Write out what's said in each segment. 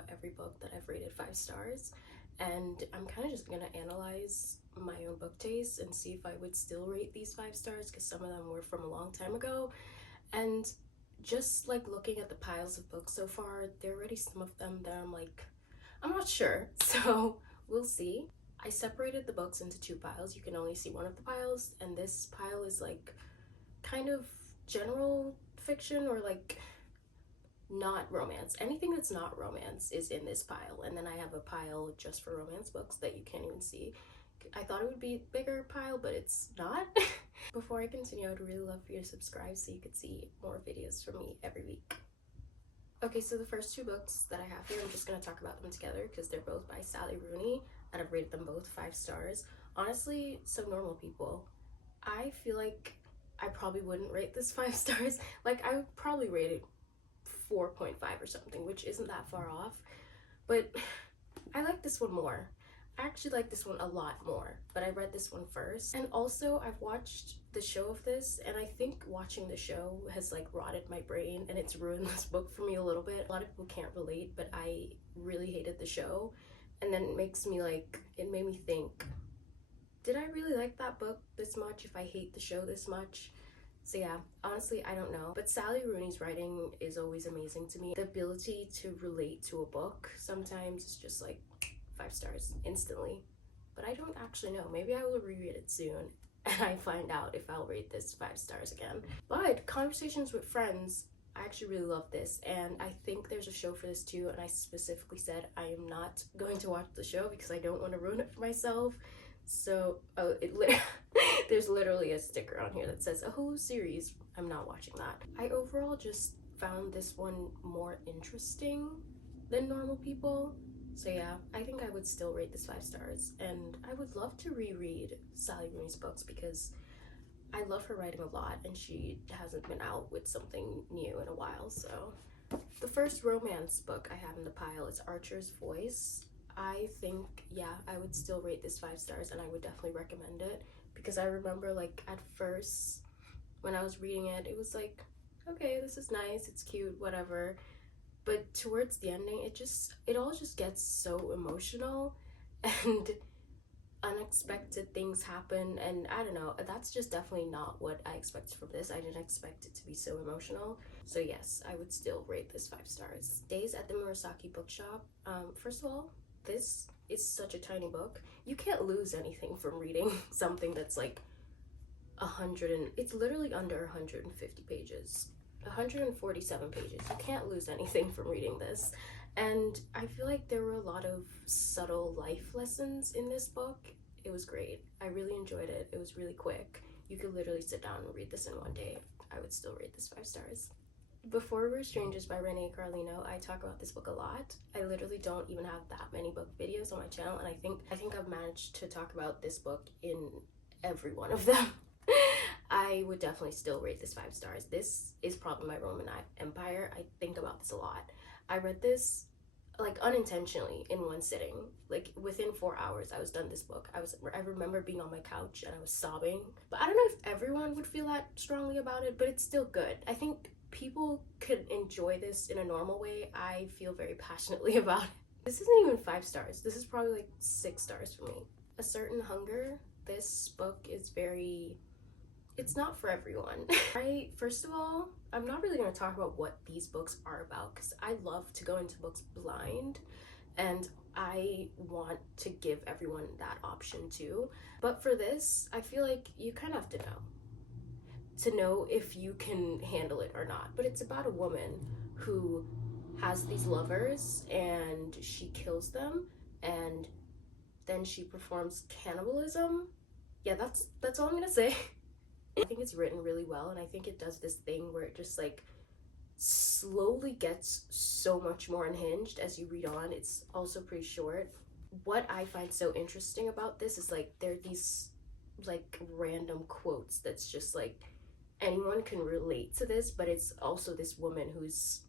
about every book that I've rated 5 stars, and I'm kind of just gonna analyze my own book taste and see if I would still rate these 5 stars, because some of them were from a long time ago. And just like looking at the piles of books so far, there are already some of them that I'm like, I'm not sure, so we'll see. I separated the books into 2 piles. You can only see one of the piles, and this pile is like kind of general fiction, or like not romance. Anything that's not romance is in this pile. And then I have a pile just for romance books that you can't even see. I thought it would be a bigger pile, but it's not. Before I continue, I would really love for you to subscribe so you could see more videos from me every week. Okay, so the first 2 books that I have here, I'm just going to talk about them together because they're both by Sally Rooney, and I've rated them both 5 stars. Honestly, so normal people, I feel like I probably wouldn't rate this 5 stars. Like, I would probably rate it 4.5 or something, which isn't that far off, but I like this one more. I actually like this one a lot more, but I read this one first. And also, I've watched the show of this, and I think watching the show has like rotted my brain, and it's ruined this book for me a little bit. A lot of people can't relate, but I really hated the show, and then it makes me like, it made me think, did I really like that book this much if I hate the show this much? So yeah, honestly, I don't know. But Sally Rooney's writing is always amazing to me. The ability to relate to a book sometimes is just like 5 stars instantly. But I don't actually know. Maybe I will reread it soon and I find out if I'll rate this 5 stars again. But Conversations with Friends, I actually really love this, and I think there's a show for this too, and I specifically said I am not going to watch the show because I don't want to ruin it for myself. So there's literally a sticker on here that says a whole series. I'm not watching that. I overall just found this one more interesting than normal people. So yeah, I think I would still rate this 5 stars, and I would love to reread Sally Rooney's books because I love her writing a lot, and she hasn't been out with something new in a while. So the first romance book I have in the pile is Archer's Voice. I think, yeah, I would still rate this 5 stars, and I would definitely recommend it because I remember like at first when I was reading it, it was like, okay, this is nice, it's cute, whatever. But towards the ending, it all just gets so emotional, and unexpected things happen, and I don't know, that's just definitely not what I expected from this. I didn't expect it to be so emotional. So yes, I would still rate this 5 stars. Days at the Murasaki Bookshop. First of all, this is such a tiny book. You can't lose anything from reading something that's like it's literally under 150 pages. 147 pages. You can't lose anything from reading this. And I feel like there were a lot of subtle life lessons in this book. It was great. I really enjoyed it. It was really quick. You could literally sit down and read this in one day. I would still rate this 5 stars. Before We Were Strangers by Renee Carlino, I talk about this book a lot. I literally don't even have that many book videos on my channel, and I think I've managed to talk about this book in every one of them. I would definitely still rate this 5 stars. This is probably my Roman Empire. I think about this a lot. I read this like unintentionally in one sitting. Like within 4 hours I was done this book. I remember being on my couch and I was sobbing. But I don't know if everyone would feel that strongly about it, but it's still good. I think people could enjoy this in a normal way. I feel very passionately about it. This isn't even 5 stars. This is probably like 6 stars for me. A Certain Hunger. This book is it's not for everyone. First of all, I'm not really going to talk about what these books are about because I love to go into books blind, and I want to give everyone that option too. But for this, I feel like you kind of have to know if you can handle it or not. But it's about a woman who has these lovers and she kills them, and then she performs cannibalism. Yeah, that's all I'm gonna say. I think it's written really well, and I think it does this thing where it just like slowly gets so much more unhinged as you read on. It's also pretty short. What I find so interesting about this is like there are these like random quotes that's just like anyone can relate to this, but it's also this woman who's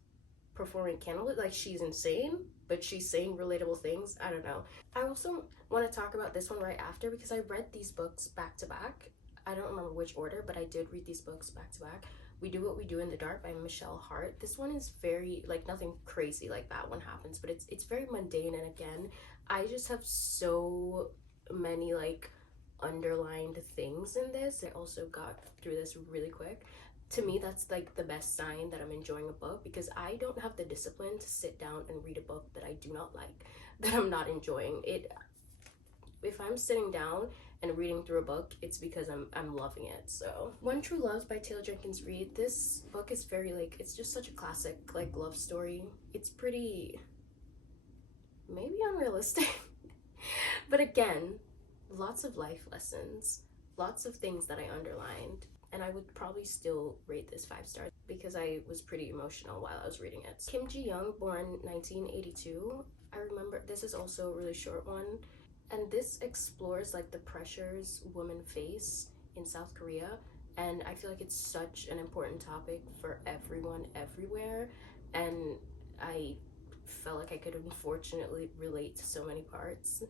performing cannibalism. Like she's insane, but she's saying relatable things. I don't know. I also want to talk about this one right after because I read these books back to back. I don't remember which order, but I did read these books back to back. We Do What We Do in the Dark by Michelle Hart. This one is very, like, nothing crazy like that one happens, but it's very mundane. And again, I just have so many like underlined things in this. I also got through this really quick. To me, that's like the best sign that I'm enjoying a book, because I don't have the discipline to sit down and read a book that I do not like, that I'm not enjoying it. If I'm sitting down and reading through a book, it's because I'm loving it. So One True Loves by Taylor Jenkins Reid. This book is very like, it's just such a classic like love story. It's pretty maybe unrealistic but again, lots of life lessons, lots of things that I underlined, and I would probably still rate this 5 stars because I was pretty emotional while I was reading it. Kim Ji-young, born 1982. I remember this is also a really short one, and this explores like the pressures women face in South Korea, and I feel like it's such an important topic for everyone everywhere, and I felt like I could unfortunately relate to so many parts.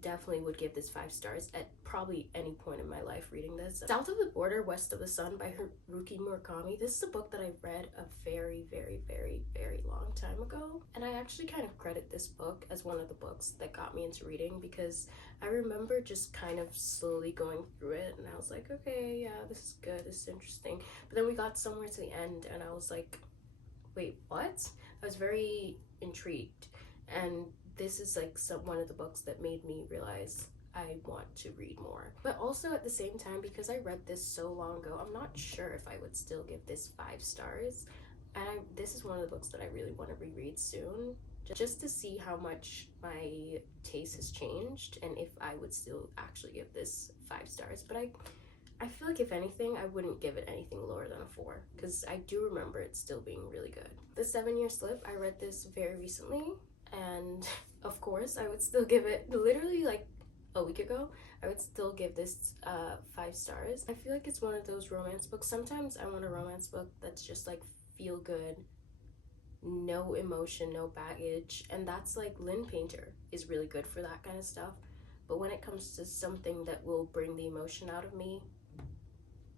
Definitely would give this 5 stars at probably any point in my life reading this. South of the Border, West of the Sun by Haruki Murakami. This is a book that I read a very, very, very, very long time ago. And I actually kind of credit this book as one of the books that got me into reading, because I remember just kind of slowly going through it and I was like, okay, yeah, this is good, this is interesting. But then we got somewhere to the end and I was like, wait, what? I was very intrigued. And this is like one of the books that made me realize I want to read more. But also at the same time, because I read this so long ago, I'm not sure if I would still give this 5 stars. And this is one of the books that I really want to reread soon, just to see how much my taste has changed and if I would still actually give this 5 stars. But I feel like if anything, I wouldn't give it anything lower than a 4, because I do remember it still being really good. The 7-Year Slip, I read this very recently, and of course I would still give it, literally like a week ago, I would still give this 5 stars. I feel like it's one of those romance books. Sometimes I want a romance book that's just like feel good, no emotion, no baggage, and that's like Lynn Painter is really good for that kind of stuff. But when it comes to something that will bring the emotion out of me,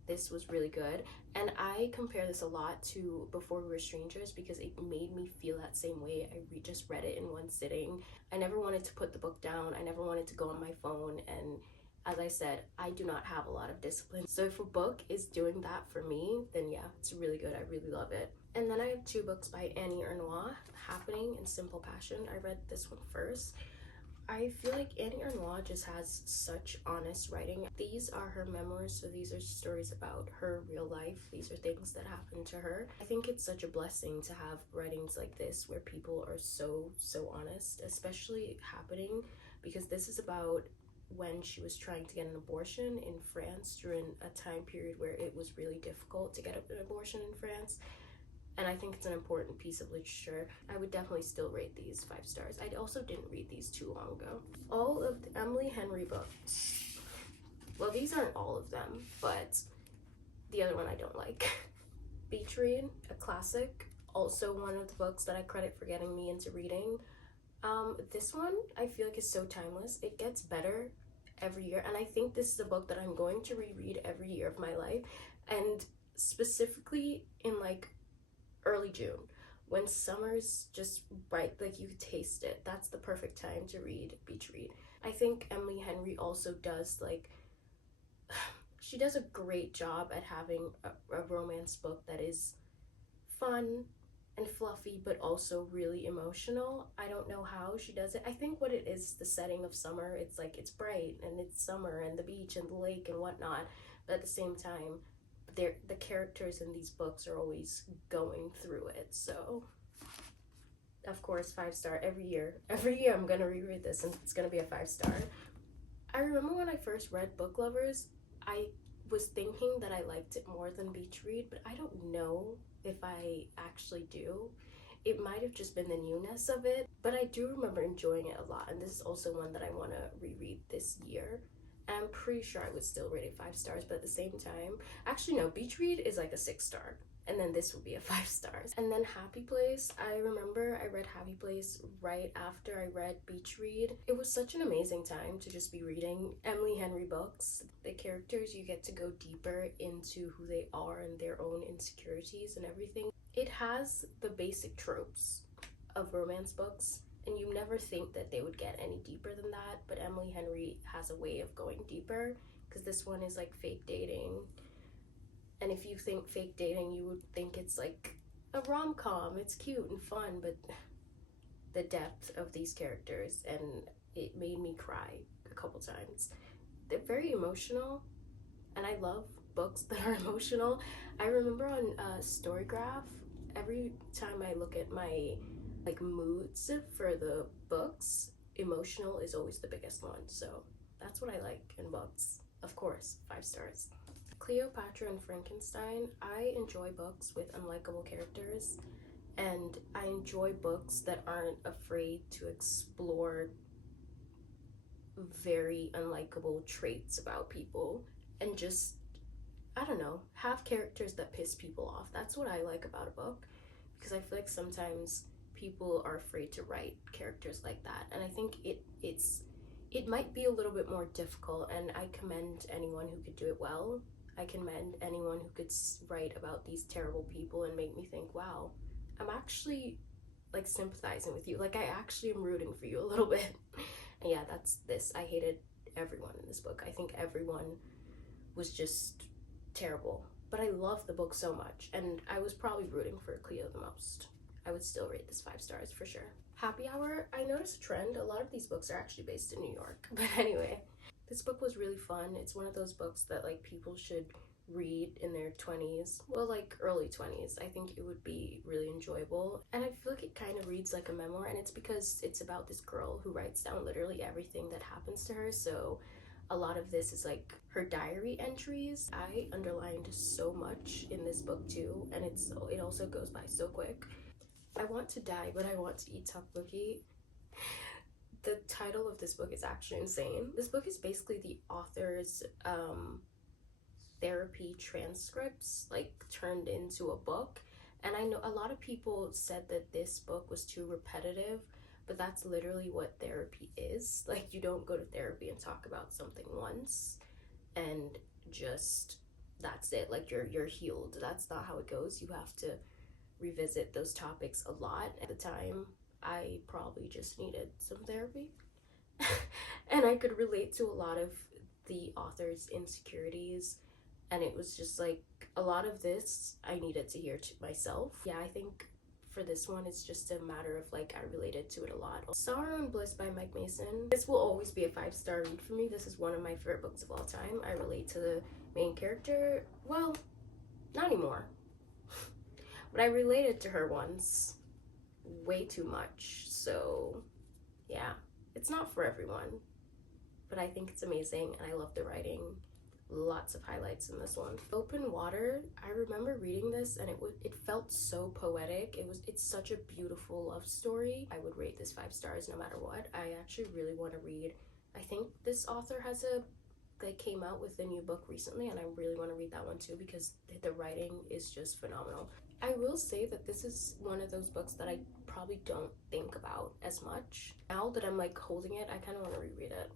this was really good. And I compare this a lot to Before We Were Strangers, because it made me feel that same way. I just read it in one sitting. I never wanted to put the book down. I never wanted to go on my phone. And as I said, I do not have a lot of discipline. So if a book is doing that for me, then yeah, it's really good. I really love it. And then I have 2 books by Annie Ernaux, Happening and Simple Passion. I read this one first. I feel like Annie Ernaux just has such honest writing. These are her memoirs, so these are stories about her real life. These are things that happened to her. I think it's such a blessing to have writings like this where people are so honest, especially Happening, because this is about when she was trying to get an abortion in France during a time period where it was really difficult to get an abortion in France. And I think it's an important piece of literature. I would definitely still rate these 5 stars. I also didn't read these too long ago. All of the Emily Henry books. Well, these aren't all of them, but the other one I don't like. Beach Read, a classic. Also one of the books that I credit for getting me into reading. This one I feel like is so timeless. It gets better every year. And I think this is a book that I'm going to reread every year of my life. And specifically in like early June, when summer's just right, like you taste it. That's the perfect time to read Beach Read. I think Emily Henry also does like, she does a great job at having a romance book that is fun and fluffy but also really emotional. I don't know how she does it. I think what it is the setting of summer. It's like it's bright and it's summer and the beach and the lake and whatnot, but at the same time the characters in these books are always going through it. So of course 5 star every year. I'm gonna reread this and it's gonna be a 5 star. I remember when I first read Book Lovers, I was thinking that I liked it more than Beach Read, but I don't know if I actually do. It might have just been the newness of it, but I do remember enjoying it a lot, and this is also one that I want to reread this year. And I'm pretty sure I would still rate it 5 stars, but at the same time, actually no, Beach Read is like a 6 star, and then this would be a 5 stars. And then Happy Place, I remember I read Happy Place right after I read Beach Read. It was such an amazing time to just be reading Emily Henry books. The characters, you get to go deeper into who they are and their own insecurities and everything. It has the basic tropes of romance books, and you never think that they would get any deeper than that, but Emily Henry has a way of going deeper, because this one is like fake dating. And if you think fake dating, you would think it's like a rom-com. It's cute and fun, but the depth of these characters, and it made me cry a couple times. They're very emotional, and I love books that are emotional. I remember on Storygraph, every time I look at my like moods for the books, emotional is always the biggest one. So that's what I like in books. Of course, 5 stars. Cleopatra and Frankenstein, I enjoy books with unlikable characters, and I enjoy books that aren't afraid to explore very unlikable traits about people and just, I don't know, have characters that piss people off. That's what I like about a book, because I feel like sometimes people are afraid to write characters like that, and I think it might be a little bit more difficult, and I commend anyone who could do it well. I commend anyone who could write about these terrible people and make me think, wow, I'm actually like sympathizing with you. Like, I actually am rooting for you a little bit. And yeah, that's this. I hated everyone in this book. I think everyone was just terrible. But I love the book so much, and I was probably rooting for Cleo the most. I would still rate this 5 stars for sure. Happy Hour, I noticed a trend. A lot of these books are actually based in New York. But anyway, this book was really fun. It's one of those books that like people should read in their 20s, well, like early 20s. I think it would be really enjoyable, and I feel like it kind of reads like a memoir, and it's because it's about this girl who writes down literally everything that happens to her. So a lot of this is like her diary entries. I underlined so much in this book too, and it also goes by so quick. I want to die, but I want to eat tteokbokki. The title of this book is actually insane. This book is basically the author's therapy transcripts like turned into a book, and I know a lot of people said that this book was too repetitive, but that's literally what therapy is. Like, you don't go to therapy and talk about something once and just that's it, like you're healed. That's not how it goes. You have to revisit those topics a lot. At the time, I probably just needed some therapy. And I could relate to a lot of the author's insecurities, and it was just like a lot of this I needed to hear to myself. Yeah, I think for this one it's just a matter of like I related to it a lot. Sorrow and Bliss by Mike Mason. This will always be a 5-star read for me. This is one of my favorite books of all time. I relate to the main character. Well, not anymore. But I related to her once way too much. So yeah, it's not for everyone, but I think it's amazing, and I love the writing. Lots of highlights in this one. Open Water, I remember reading this, and it felt so poetic. It's such a beautiful love story. I would rate this 5 stars no matter what. I actually really want to read. I think this author came out with a new book recently, and I really want to read that one too, because the writing is just phenomenal. I will say that this is one of those books that I probably don't think about as much. Now that I'm like holding it, I kind of want to reread it.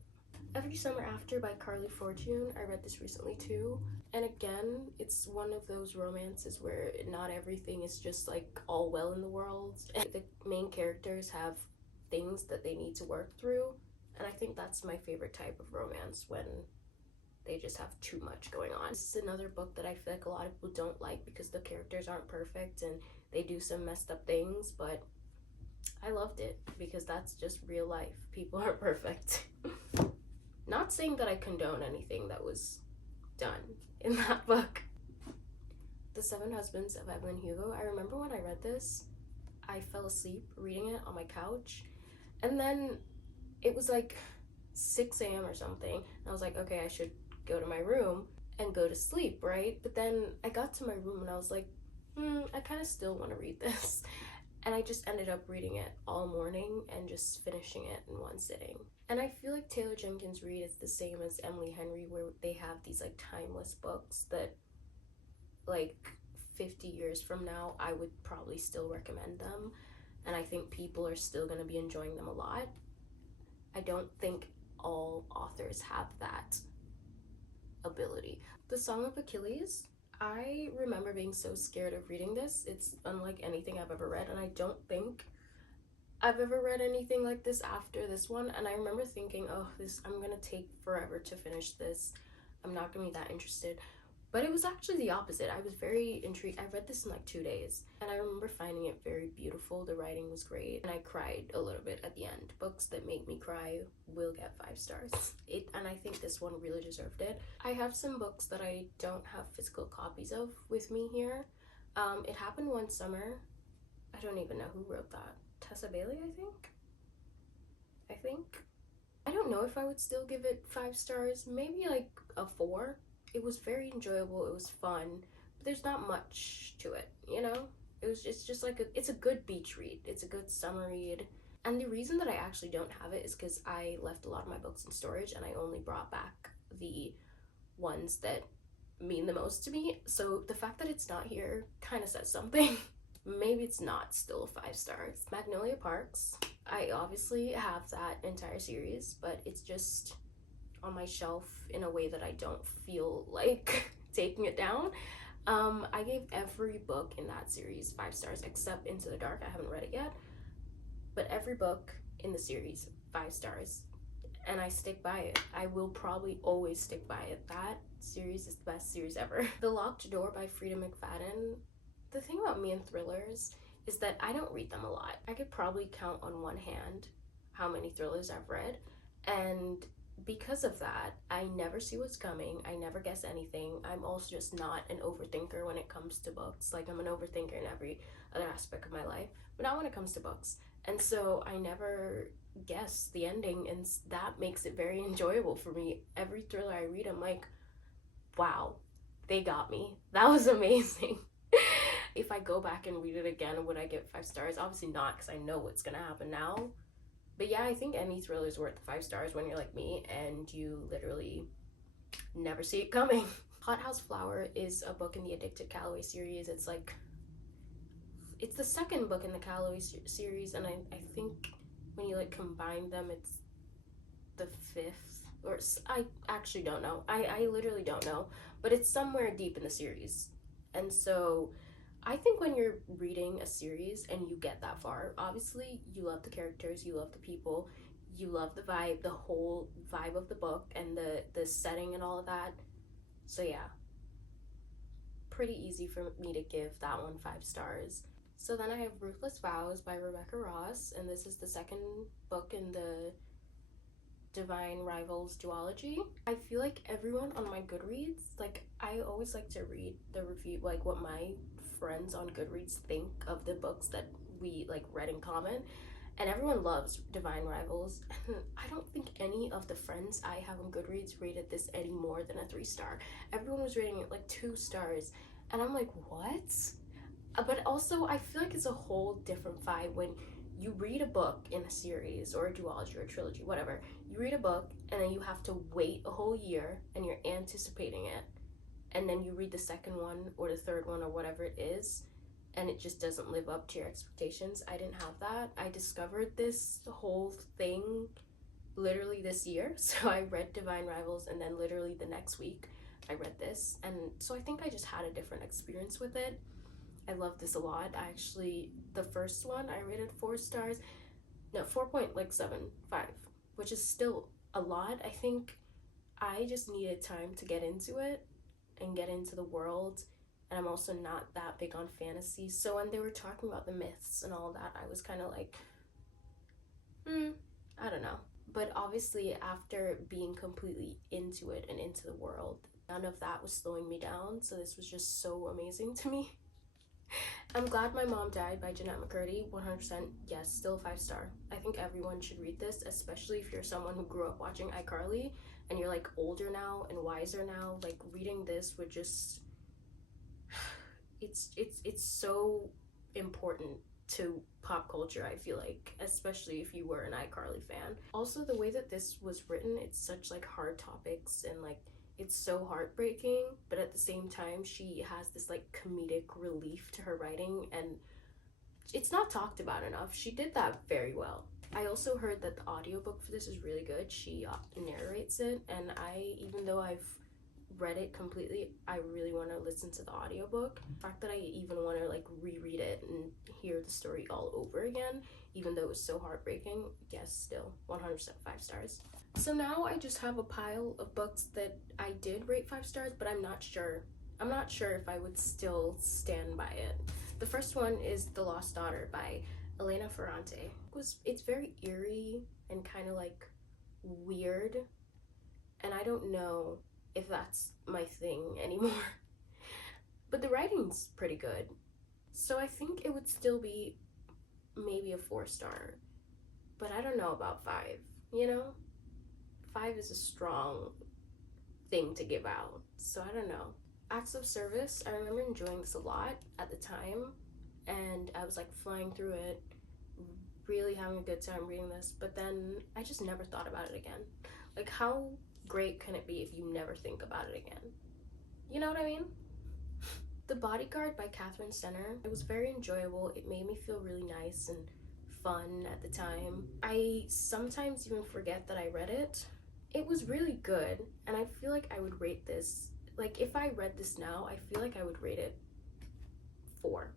Every Summer After by Carly Fortune. I read this recently too. And again, it's one of those romances where not everything is just like all well in the world. And the main characters have things that they need to work through. And I think that's my favorite type of romance, when they just have too much going on. This is another book that I feel like a lot of people don't like because the characters aren't perfect and they do some messed up things, but I loved it because that's just real life. People aren't perfect. Not saying that I condone anything that was done in that book. The Seven Husbands of Evelyn Hugo. I remember when I read this, I fell asleep reading it on my couch, and then it was like 6 a.m. or something, and I was like, okay, I should go to my room and go to sleep, right? But then I got to my room and I was like, I kind of still want to read this. And I just ended up reading it all morning and just finishing it in one sitting. And I feel like Taylor Jenkins Reid is the same as Emily Henry, where they have these like timeless books that like 50 years from now, I would probably still recommend them, and I think people are still going to be enjoying them a lot. I don't think all authors have that ability. The Song of Achilles, I remember being so scared of reading this. It's unlike anything I've ever read, and I don't think I've ever read anything like this after this one. And I remember thinking, oh, I'm gonna take forever to finish this. I'm not gonna be that interested. But it was actually the opposite. I was very intrigued. I read this in like 2 days, and I remember finding it very beautiful. The writing was great, and I cried a little bit at the end. Books that make me cry will get 5 stars. And I think this one really deserved it. I have some books that I don't have physical copies of with me here. It happened one summer. I don't even know who wrote that. Tessa Bailey, I think. I don't know if I would still give it 5 stars. Maybe like a 4. It was very enjoyable, it was fun, but there's not much to it, you know? It's just like, it's a good beach read, it's a good summer read. And the reason that I actually don't have it is because I left a lot of my books in storage, and I only brought back the ones that mean the most to me. So the fact that it's not here kind of says something. Maybe it's not still 5 stars. Magnolia Parks, I obviously have that entire series, but it's just on my shelf in a way that I don't feel like taking it down. I gave every book in that series 5 stars except Into the Dark. I haven't read it yet, but every book in the series 5 stars, and I stick by it. I will probably always stick by it. That series is the best series ever. The Locked Door by Frida McFadden. The thing about me and thrillers is that I don't read them a lot. I could probably count on one hand how many thrillers I've read, and because of that, I never see what's coming. I never guess anything. I'm also just not an overthinker when it comes to books. Like, I'm an overthinker in every other aspect of my life, but not when it comes to books. And so I never guess the ending, and that makes it very enjoyable for me. Every thriller I read, I'm like, wow, they got me. That was amazing. If I go back and read it again, would I give 5 stars? Obviously not, because I know what's gonna happen now. But yeah, I think any thriller is worth 5 stars when you're like me and you literally never see it coming. Hothouse Flower is a book in the Addicted Calloway series. It's the second book in the Calloway series, and I think when you like combine them, it's the 5th, or I actually don't know. I literally don't know, but it's somewhere deep in the series. And so I think when you're reading a series and you get that far, obviously you love the characters, you love the people, you love the vibe, the whole vibe of the book, and the setting and all of that. So yeah, pretty easy for me to give that one 5 stars. So then I have Ruthless Vows by Rebecca Ross, and this is the second book in the Divine Rivals duology. I feel like everyone on my Goodreads, like, I always like to read the review, like what my friends on Goodreads think of the books that we like read in common, and everyone loves Divine Rivals. I don't think any of the friends I have on Goodreads rated this any more than a 3 star. Everyone was rating it like 2 stars, and I'm like, what? But also I feel like it's a whole different vibe when you read a book in a series or a duology or a trilogy, whatever. You read a book and then you have to wait a whole year and you're anticipating it, and then you read the second one or the third one or whatever it is, and it just doesn't live up to your expectations. I didn't have that. I discovered this whole thing literally this year. So I read Divine Rivals, and then literally the next week I read this, and so I think I just had a different experience with it. I love this a lot. The first one I rated 4 stars. No, 4.75, which is still a lot. I think I just needed time to get into it and get into the world, and I'm also not that big on fantasy. So when they were talking about the myths and all that, I was kind of like, I don't know. But obviously after being completely into it and into the world, none of that was slowing me down. So this was just so amazing to me. I'm Glad My Mom Died by Jeanette McCurdy. 100% yes, still 5 star. I think everyone should read this, especially if you're someone who grew up watching iCarly and you're like older now and wiser now. Like, reading this would just, it's so important to pop culture, I feel like, especially if you were an iCarly fan. Also, the way that this was written, it's such like hard topics, and like it's so heartbreaking, but at the same time she has this like comedic relief to her writing, and it's not talked about enough. She did that very well. I also heard that the audiobook for this is really good. She narrates it, and even though I've read it completely, I really want to listen to the audiobook. The fact that I even want to like reread it and hear the story all over again, even though it was so heartbreaking, yes, still 100% 5 stars. So now I just have a pile of books that I did rate 5 stars, but I'm not sure if I would still stand by it. The first one is The Lost Daughter by Elena Ferrante. It's very eerie and kind of like weird, and I don't know if that's my thing anymore. But the writing's pretty good, so I think it would still be maybe a 4-star, but I don't know about 5, you know? 5 is a strong thing to give out, so I don't know. Acts of Service, I remember enjoying this a lot at the time, and I was like flying through it, really having a good time reading this, but then I just never thought about it again. Like, how great can it be if you never think about it again? You know what I mean? The Bodyguard by Catherine Stenner, it was very enjoyable. It made me feel really nice and fun at the time. I sometimes even forget that I read it. It was really good, and I feel like I would rate this, like if I read this now, I feel like I would rate it 4.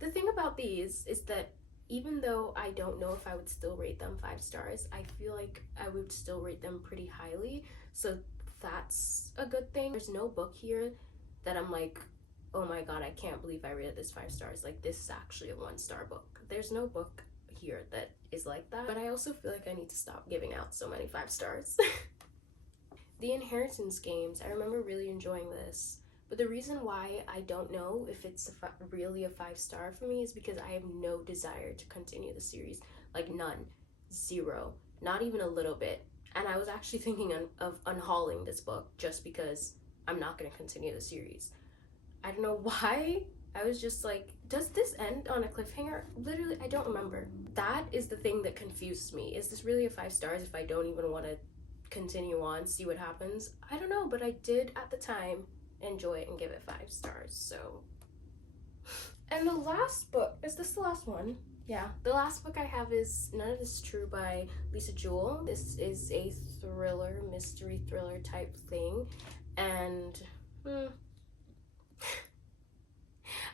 The thing about these is that even though I don't know if I would still rate them 5 stars, I feel like I would still rate them pretty highly, so that's a good thing. There's no book here that I'm like, oh my god, I can't believe I rated this 5 stars, like this is actually a 1-star book. There's no book here that is like that, but I also feel like I need to stop giving out so many 5 stars. The Inheritance Games, I remember really enjoying this, but the reason why I don't know if it's really a 5-star for me is because I have no desire to continue the series. Like none. 0. Not even a little bit. And I was actually thinking of unhauling this book just because I'm not going to continue the series. I don't know why. I was just like, does this end on a cliffhanger? Literally, I don't remember. That is the thing that confuses me. Is this really a 5 stars if I don't even want to continue on, see what happens? I don't know, but I did at the time enjoy it and give it 5 stars, so. And the last book, is this the last one? Yeah, the last book I have is None of This Is True by Lisa Jewell. This is a thriller, mystery thriller type thing, and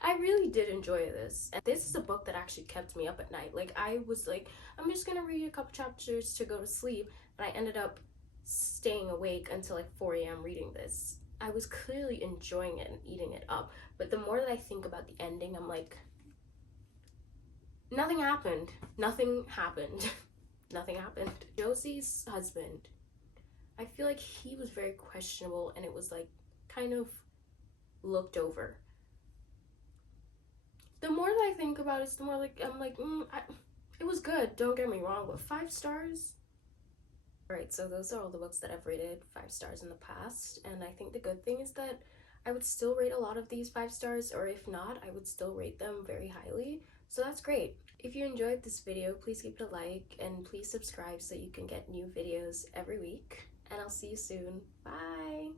I really did enjoy this. And this is a book that actually kept me up at night. Like, I was like, I'm just gonna read a couple chapters to go to sleep, and I ended up staying awake until like 4 a.m. reading this. I was clearly enjoying it and eating it up, but the more that I think about the ending, I'm like, nothing happened. Nothing happened. Nothing happened. Josie's husband, I feel like he was very questionable, and it was like kind of looked over. The more that I think about it, the more like I'm like, it was good, don't get me wrong, but 5 stars? Alright, so those are all the books that I've rated 5 stars in the past, and I think the good thing is that I would still rate a lot of these 5 stars, or if not, I would still rate them very highly, so that's great. If you enjoyed this video, please give it a like, and please subscribe so you can get new videos every week, and I'll see you soon. Bye!